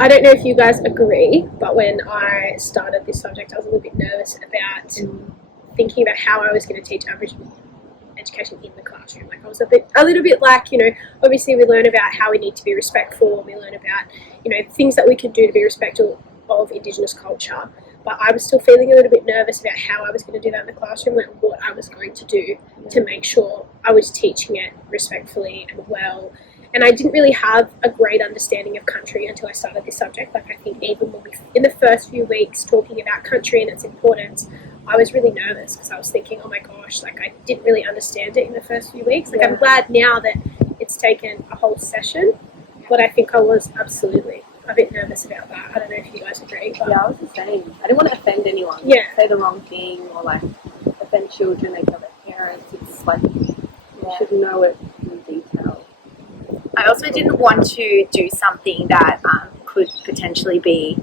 I don't know if you guys agree, but when I started this subject, I was a little bit nervous about thinking about how I was going to teach Aboriginal education in the classroom. Like I was a little bit like, you know, obviously we learn about how we need to be respectful, we learn about, you know, things that we can do to be respectful of Indigenous culture, but I was still feeling a little bit nervous about how I was going to do that in the classroom, like what I was going to do to make sure I was teaching it respectfully and well. And I didn't really have a great understanding of country until I started this subject. Like I think even when in the first few weeks talking about country and its importance, I was really nervous because I was thinking, oh my gosh, like I didn't really understand it in the first few weeks. Like I'm glad now that it's taken a whole session, but I think I was absolutely a bit nervous about that. I don't know if you guys agree. But yeah, I was the same. I didn't want to offend anyone. Yeah. Say the wrong thing or like offend children, they tell their parents. It's like you should know it in detail. I also didn't want to do something that could potentially be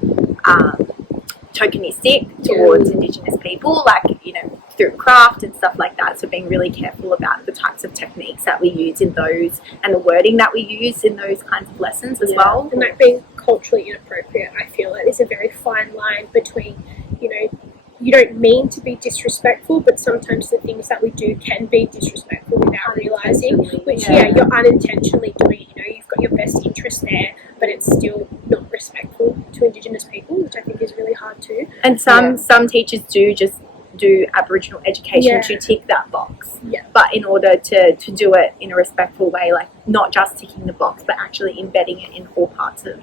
tokenistic towards Indigenous people, like, you know, through craft and stuff like that. So being really careful about the types of techniques that we use in those and the wording that we use in those kinds of lessons as well. And like being culturally inappropriate, I feel like there's a very fine line between, you know, you don't mean to be disrespectful, but sometimes the things that we do can be disrespectful without realising, which, you're unintentionally doing it. You know, you've got your best interest there, but it's still not respectful to Indigenous people, which I think is really hard too. And some teachers do just do Aboriginal education to tick that box. Yeah. But in order to do it in a respectful way, like not just ticking the box, but actually embedding it in all parts of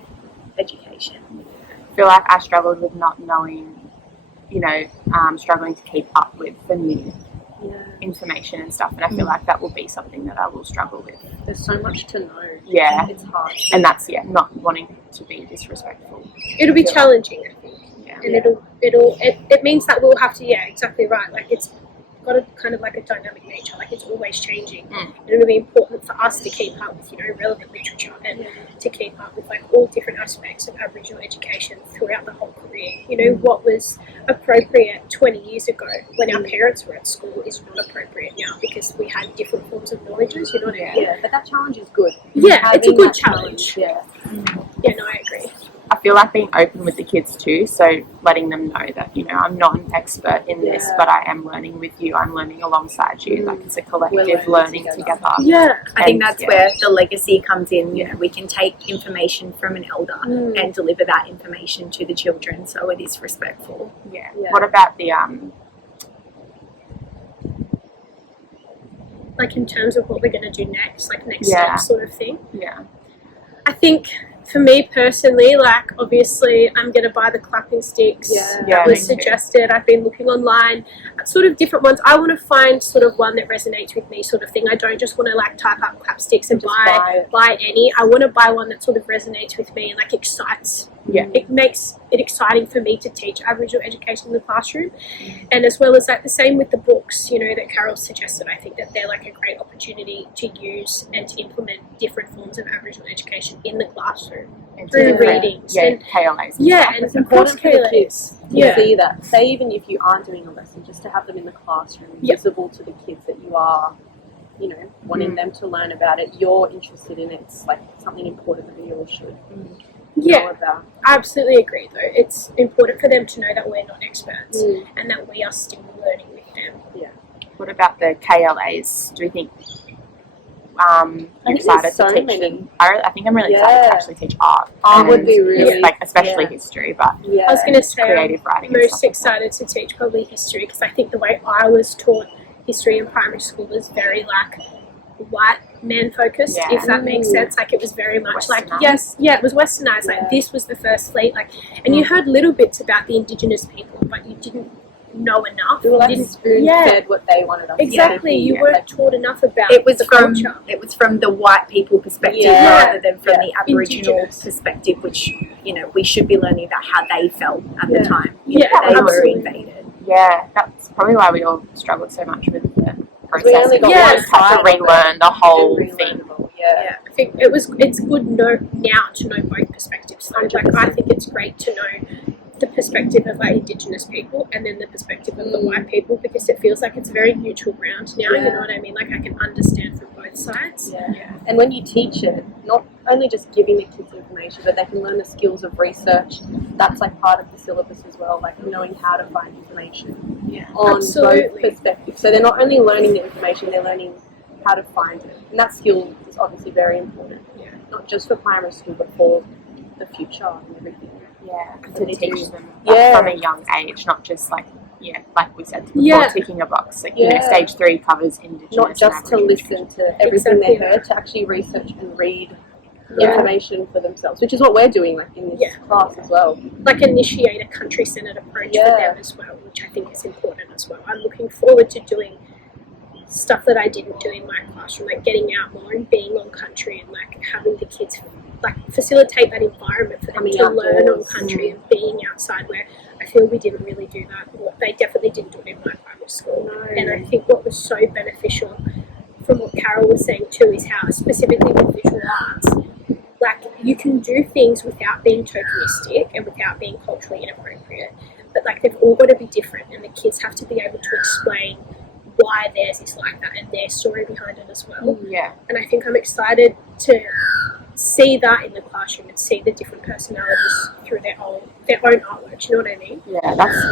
education. I feel like I struggled with not knowing, you know, struggling to keep up with the new information and stuff, and I feel like that will be something that I will struggle with. There's so much to know. Yeah. It's hard. And that's, not wanting to be disrespectful. It'll be challenging, I think. Yeah. And it means that we'll have to, exactly right. Like it's got a kind of like a dynamic nature, like it's always changing. And it'll be important for us to keep up with, you know, relevant literature and to keep up with like all different aspects of Aboriginal education throughout the whole career. You know, what was appropriate 20 years ago when our parents were at school is not appropriate now because we had different forms of knowledges, you know what I mean? Yeah, but that challenge is good. Yeah, it's a good challenge. Yeah. Yeah, no, I agree. I feel like being open with the kids too, so letting them know that, you know, I'm not an expert in this, but I am learning with you, I'm learning alongside you, like it's a collective learning together. Yeah. I think that's where the legacy comes in. You know, we can take information from an elder and deliver that information to the children, so it is respectful. Yeah. What about the like in terms of what we're going to do next, like next step sort of thing? Yeah. I think for me personally, like obviously I'm going to buy the clapping sticks that was suggested. I've been looking online at sort of different ones. I want to find sort of one that resonates with me sort of thing. I don't just want to like type up clap sticks and buy any. I want to buy one that sort of resonates with me and like excites. Yeah. It makes it exciting for me to teach Aboriginal education in the classroom. And as well as like the same with the books, you know, that Carol suggested. I think that they're like a great opportunity to use and to implement different forms of Aboriginal education in the classroom through readings. And KLAs. And it's important for the kids to see that. Say even if you aren't doing a lesson, just to have them in the classroom, visible to the kids that you are, you know, wanting them to learn about it. You're interested in it. It's like something important that we all should know about. I absolutely agree though. It's important for them to know that we're not experts and that we are still learning with them. Yeah. What about the KLAs? Do you think you're excited to teach them? I think I'm really excited to actually teach art. Art would be really, like especially history, but I was going to say creative writing. I'm most excited to teach probably history because I think the way I was taught history in primary school was very like white man focused, if that makes sense. Like it was very much like it was westernized. Like this was the first fleet, like, and you heard little bits about the Indigenous people, but you didn't know enough. You didn't spoon-fed what they wanted us exactly. to You weren't taught enough about the culture. It was from the white people perspective rather than from the Aboriginal perspective, which, you know, we should be learning about how they felt at the time. They were invaded. Yeah, that's probably why we all struggled so much with the process. We only got had to relearn the whole thing. I think it's good now to know both perspectives. So, like, I think it's great to know the perspective of like Indigenous people and then the perspective of the white people, because it feels like it's very neutral ground now. You know what I mean? Like I can understand from both sides. And when you teach it, not only just giving the kids information, information, but they can learn the skills of research. That's like part of the syllabus as well, like knowing how to find information on both perspectives. So they're not only learning the information, they're learning how to find it. And that skill is obviously very important, not just for primary school, but for the future and everything. Yeah, to teach them from a young age, not just like we said before, ticking a box. Like, stage 3 covers Indigenous. Not just to listen to everything they heard, to actually research and read information for themselves, which is what we're doing like in this class as well. Like initiate a country-centred approach for them as well, which I think is important as well. I'm looking forward to doing stuff that I didn't do in my classroom, like getting out more and being on country and like having the kids like facilitate that environment for them to learn on country and being outside, where I feel we didn't really do that. Well, they definitely didn't do it in my primary school. And I think what was so beneficial from what Carol was saying too is how, specifically with visual arts, like you can do things without being tokenistic and without being culturally inappropriate, but like they've all got to be different, and the kids have to be able to explain why theirs is like that and their story behind it as well. And I think I'm excited to see that in the classroom and see the different personalities through their own artwork. You know what I mean?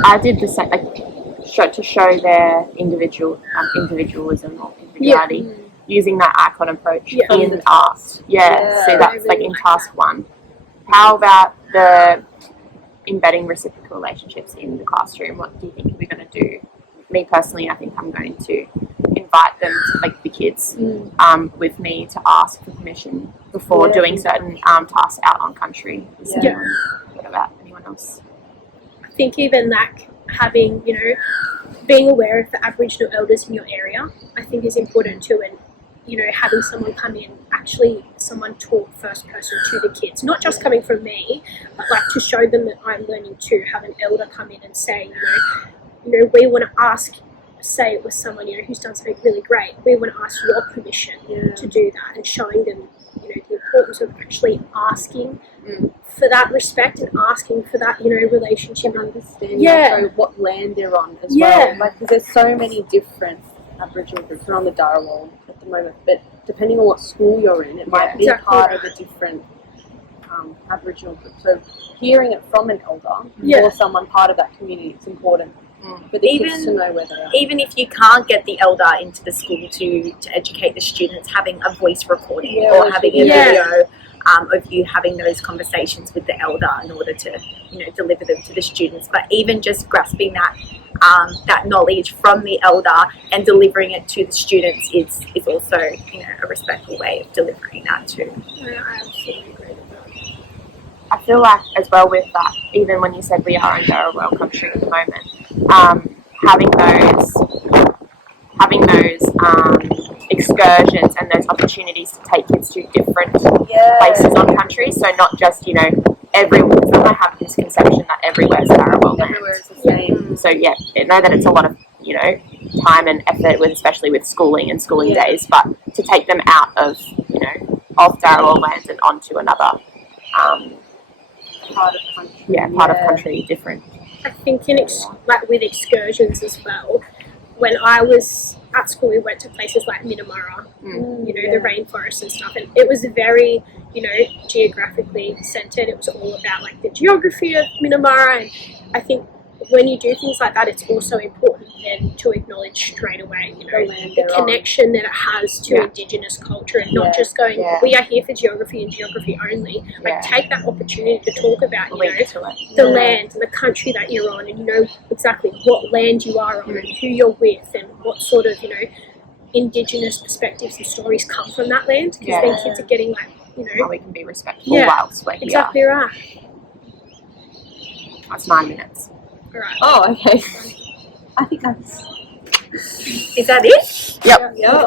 I did the same, like to show their individualism or individuality using that icon approach in art. So that's like in task 1. How about the embedding reciprocal relationships in the classroom? What do you think we're going to do? Me personally, I think I'm going to invite them, like the kids, with me to ask for permission before doing certain tasks out on country. What about anyone else? I think even that having, being aware of the Aboriginal elders in your area, I think is important too, and having someone come in, actually someone talk first person to the kids, not just coming from me, but like to show them that I'm learning too. Have an elder come in and say, we want to ask, say it was someone, who's done something really great, we want to ask your permission to do that, and showing them, the importance of actually asking for that respect and asking for that, relationship. Understanding what land they're on as well. Like, because there's so many different Aboriginal groups. We're on the Darawal at the moment, but depending on what school you're in, it might be part of a different Aboriginal group. So hearing it from an elder or someone part of that community, it's important. For the kids to know where they are. Even if you can't get the elder into the school to educate the students, having a voice recording or having a video of you having those conversations with the elder in order to, deliver them to the students. But even just grasping that that knowledge from the elder and delivering it to the students is also, a respectful way of delivering that too. I absolutely agree with that. I feel like as well with that, even when you said we are in Darawal country at the moment, having those excursions and those opportunities to take kids to different places on country. So not just, everywhere. Because I have this conception that everywhere is Darawal land. Everywhere is the same. So I know that it's a lot of, time and effort, especially with schooling and schooling days, but to take them out of, of Darawal land and onto another part of country, different. I think like with excursions as well, when I was at school, we went to places like Minamara, the rainforest and stuff, and it was very, geographically centered. It was all about like the geography of Minamara, and I think when you do things like that, it's also important then to acknowledge straight away, the connection that it has to Indigenous culture, and not just going, we are here for geography and geography only. Like take that opportunity to talk about, the land and the country that you're on, and exactly what land you are on and who you're with, and what sort of, Indigenous perspectives and stories come from that land. Because then kids are getting like, how we can be respectful whilst we're here. Exactly right. That's 9 minutes. Right. Oh, okay. I think that's... Is that it? Yep.